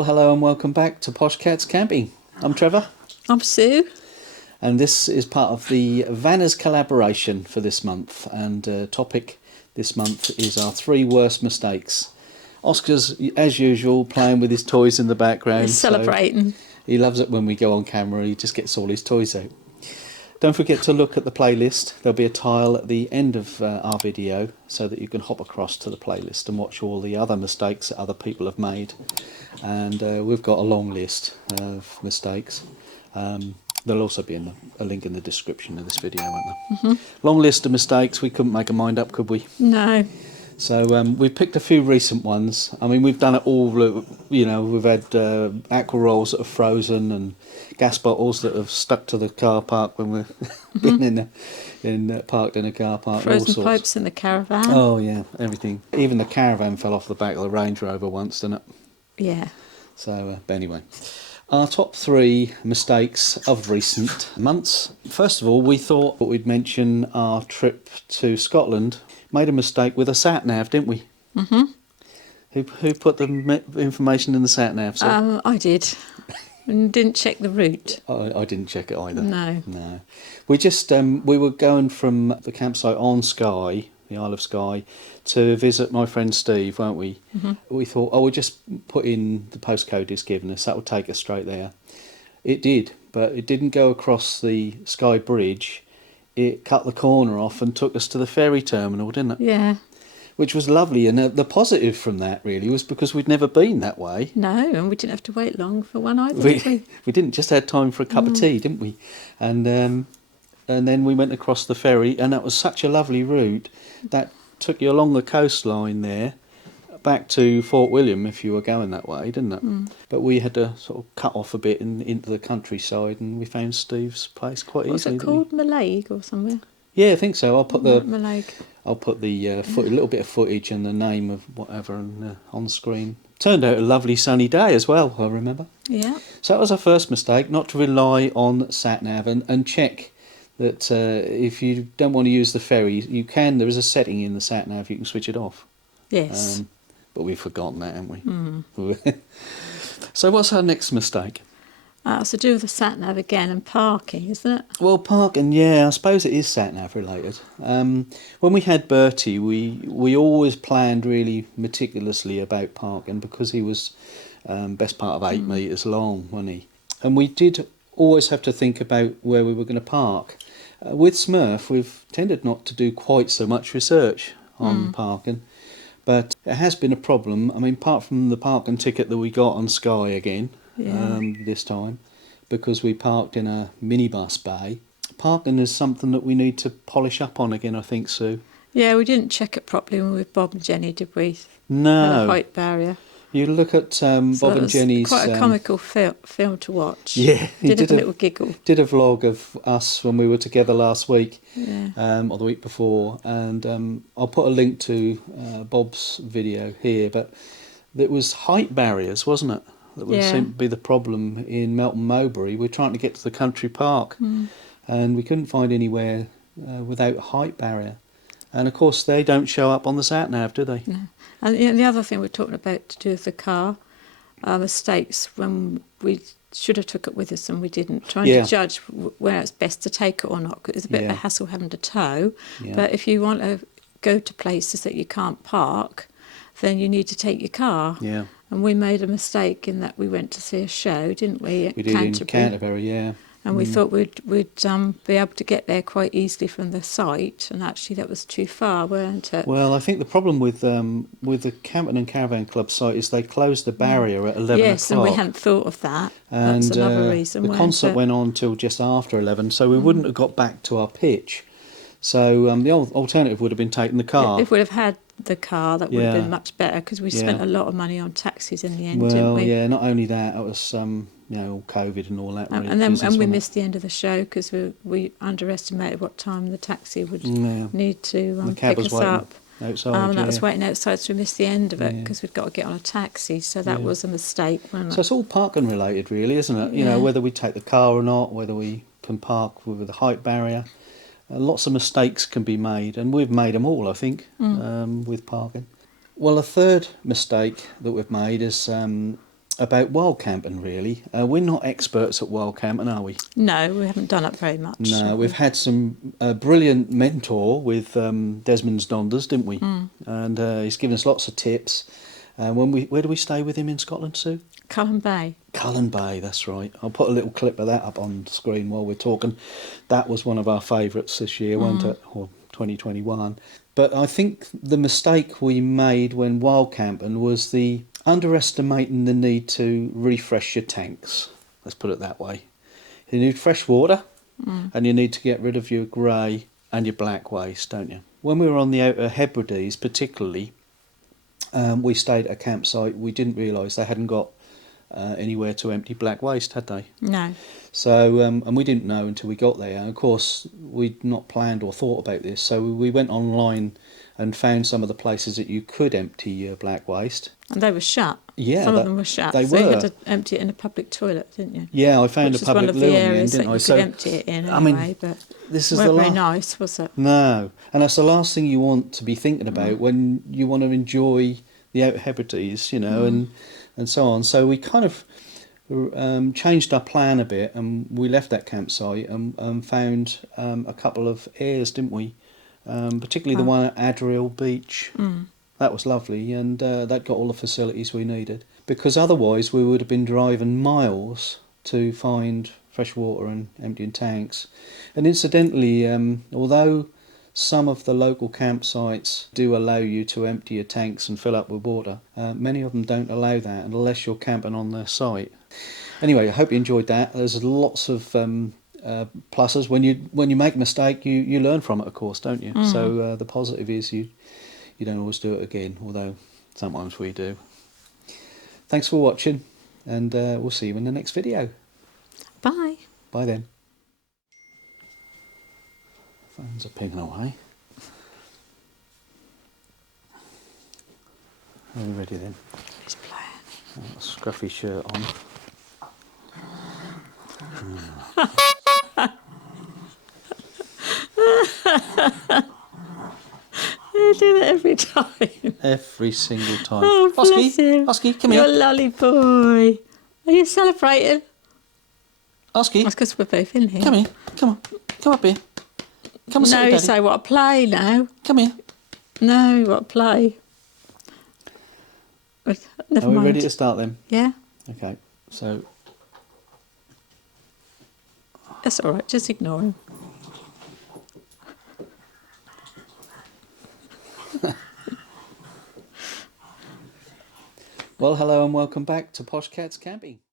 Well, hello and welcome back to Posh Cats Camping. I'm Trevor. I'm Sue. And this is part of the Vanners collaboration for this month. And topic this month is our 3 worst mistakes. Oscar's, as usual, playing with his toys in the background. He's celebrating. So he loves it when we go on camera. He just gets all his toys out. Don't forget to look at the playlist. There'll be a tile at the end of our video so that you can hop across to the playlist and watch all the other mistakes that other people have made. And we've got a long list of mistakes. There'll also be a link in the description of this video, won't there? Mm-hmm. Long list of mistakes. We couldn't make a mind up, could we? No. So we've picked a few recent ones. I mean, we've done it all, you know, we've had aqua rolls that have frozen and gas bottles that have stuck to the car park when we've been parked in a car park. Frozen pipes in the caravan. Oh, yeah, everything. Even the caravan fell off the back of the Range Rover once, didn't it? Yeah. So, but anyway. Our top 3 mistakes of recent months. First of all, we thought we'd mention our trip to Scotland. Made a mistake with a sat-nav, didn't we? Mm-hmm. Who put the information in the sat-nav? So? I did. And didn't check the route. I didn't check it either. No. We just we were going from the campsite on Skye, the Isle of Skye, to visit my friend Steve, weren't we? Mm-hmm. We thought, we'll just put in the postcode he's given us. That will take us straight there. It did, but it didn't go across the Skye Bridge. It cut the corner off and took us to the ferry terminal, didn't it? Yeah. Which was lovely, and the positive from that really was because we'd never been that way. No, and we didn't have to wait long for one either, did we? We didn't, just had time for a cup of tea, didn't we? And then we went across the ferry, and that was such a lovely route that took you along the coastline there, back to Fort William if you were going that way, didn't it? Mm. But we had to sort of cut off a bit into the countryside, and we found Steve's place quite easily. Was it called Mallaig or somewhere? Yeah, I think so. I'll put the little bit of footage and the name of whatever on the screen. Turned out a lovely sunny day as well, I remember. Yeah. So that was our first mistake, not to rely on sat-nav and check that if you don't want to use the ferry, you can. There is a setting in the sat-nav, you can switch it off. Yes. But we've forgotten that, haven't we? Mm. So what's our next mistake? It's to do with the sat-nav again and parking, isn't it? Well, parking, yeah, I suppose it is sat-nav related. When we had Bertie, we always planned really meticulously about parking because he was best part of 8 metres long, wasn't he? And we did always have to think about where we were going to park. With Smurf, we've tended not to do quite so much research on parking, but it has been a problem. I mean, apart from the parking ticket that we got on Skye again, this time, because we parked in a minibus bay. Parking is something that we need to polish up on again, I think, Sue. Yeah, we didn't check it properly when we were with Bob and Jenny, did we? No. The height barrier. You look at Bob and Jenny's... quite a comical film to watch. Yeah. Did have a little giggle. Did a vlog of us when we were together last week, or the week before, and I'll put a link to Bob's video here, but it was height barriers, wasn't it? That would seem to be the problem in Melton Mowbray. We're trying to get to the country park and we couldn't find anywhere without a height barrier. And of course they don't show up on the sat-nav, do they? No. And the other thing we're talking about to do with the car, mistakes when we should have took it with us and we didn't. Trying to judge where it's best to take it or not, because it's a bit of a hassle having to tow. Yeah. But if you want to go to places that you can't park, then you need to take your car. Yeah. And we made a mistake in that we went to see a show, didn't we? We did in Canterbury, yeah. And we thought we'd be able to get there quite easily from the site, and actually that was too far, weren't it? Well, I think the problem with the Camping and Caravan Club site is they closed the barrier at 11 o'clock. Yes, and we hadn't thought of that. And that's another reason. The concert went on till just after 11, so we wouldn't have got back to our pitch. So the alternative would have been taking the car. If we'd have had the car, that would have been much better, because we spent a lot of money on taxis in the end, didn't we? Well, yeah, not only that, it was all COVID and all that. And we missed the end of the show because we underestimated what time the taxi would need to pick us up. Outside, that was waiting outside, so we missed the end of it because we'd got to get on a taxi. So that was a mistake, wasn't it? So it's all parking related, really, isn't it? You know, whether we take the car or not, whether we can park with a height barrier. Lots of mistakes can be made, and we've made them all, I think, with parking. Well, a third mistake that we've made is about wild camping, really. We're not experts at wild camping, are we? No, we haven't done it very much. No, we've had some brilliant mentor with Desmond Donders, didn't we? And he's given us lots of tips. Where do we stay with him in Scotland, Sue? Cullen Bay. Cullen Bay, that's right. I'll put a little clip of that up on the screen while we're talking. That was one of our favourites this year, wasn't it? Or 2021. But I think the mistake we made when wild camping was the underestimating the need to refresh your tanks. Let's put it that way. You need fresh water, and you need to get rid of your grey and your black waste, don't you? When we were on the Outer Hebrides particularly, we stayed at a campsite. We didn't realise they hadn't got anywhere to empty black waste, had they? No. So, and we didn't know until we got there. And of course, we'd not planned or thought about this. So we went online and found some of the places that you could empty your black waste. And they were shut. Yeah, some of them were shut. They so were. you had to empty it in a public toilet, didn't you? Yeah, I found Which a public loo in the end, didn't I? So you could empty it in anyway, but this is weren't very nice, was it? No, and that's the last thing you want to be thinking about when you want to enjoy the Outer Hebrides, you know, and so on. So we kind of changed our plan a bit, and we left that campsite and found a couple of airs, didn't we? Particularly the one at Adriel Beach. That was lovely, and that got all the facilities we needed. Because otherwise we would have been driving miles to find fresh water and emptying tanks. And incidentally, although some of the local campsites do allow you to empty your tanks and fill up with water, many of them don't allow that unless you're camping on their site. Anyway, I hope you enjoyed that. There's lots of pluses. When you make a mistake, you learn from it, of course, don't you? So the positive is you don't always do it again, although sometimes we do. Thanks for watching, and we'll see you in the next video. Bye. Bye then. Phones are pinging away. Are we ready then? He's playing. Got a scruffy shirt on. You do that every time. Every single time. Oh, bless him. Husky, come You're here. a lolly boy. Are you celebrating? Husky, That's because we're both in here. come here. Come on. Come up here. Come and sit No, with you Daddy. say what a play now. Come here. No, what a play. Never Are we mind. ready to start then? Yeah, Okay, so that's all right. Just ignore him. well, hello and welcome back to Posh Cats Camping.